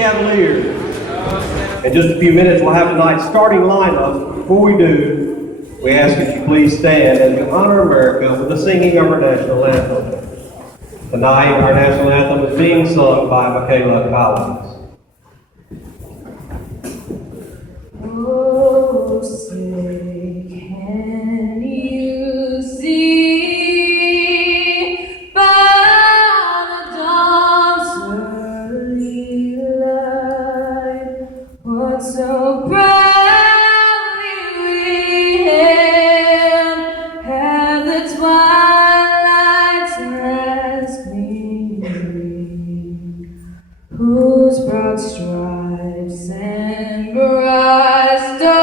Cavaliers. In just a few minutes, we'll have tonight's starting lineup. Before we do, we ask that you please stand as we honor America with the singing of our national anthem. Tonight, our national anthem is being sung by Makayla Collins. Oh, say, can you see by the dawn's early light what so proudly we hailed, had the twilight's last gleaming, whose broad stripes and bright stars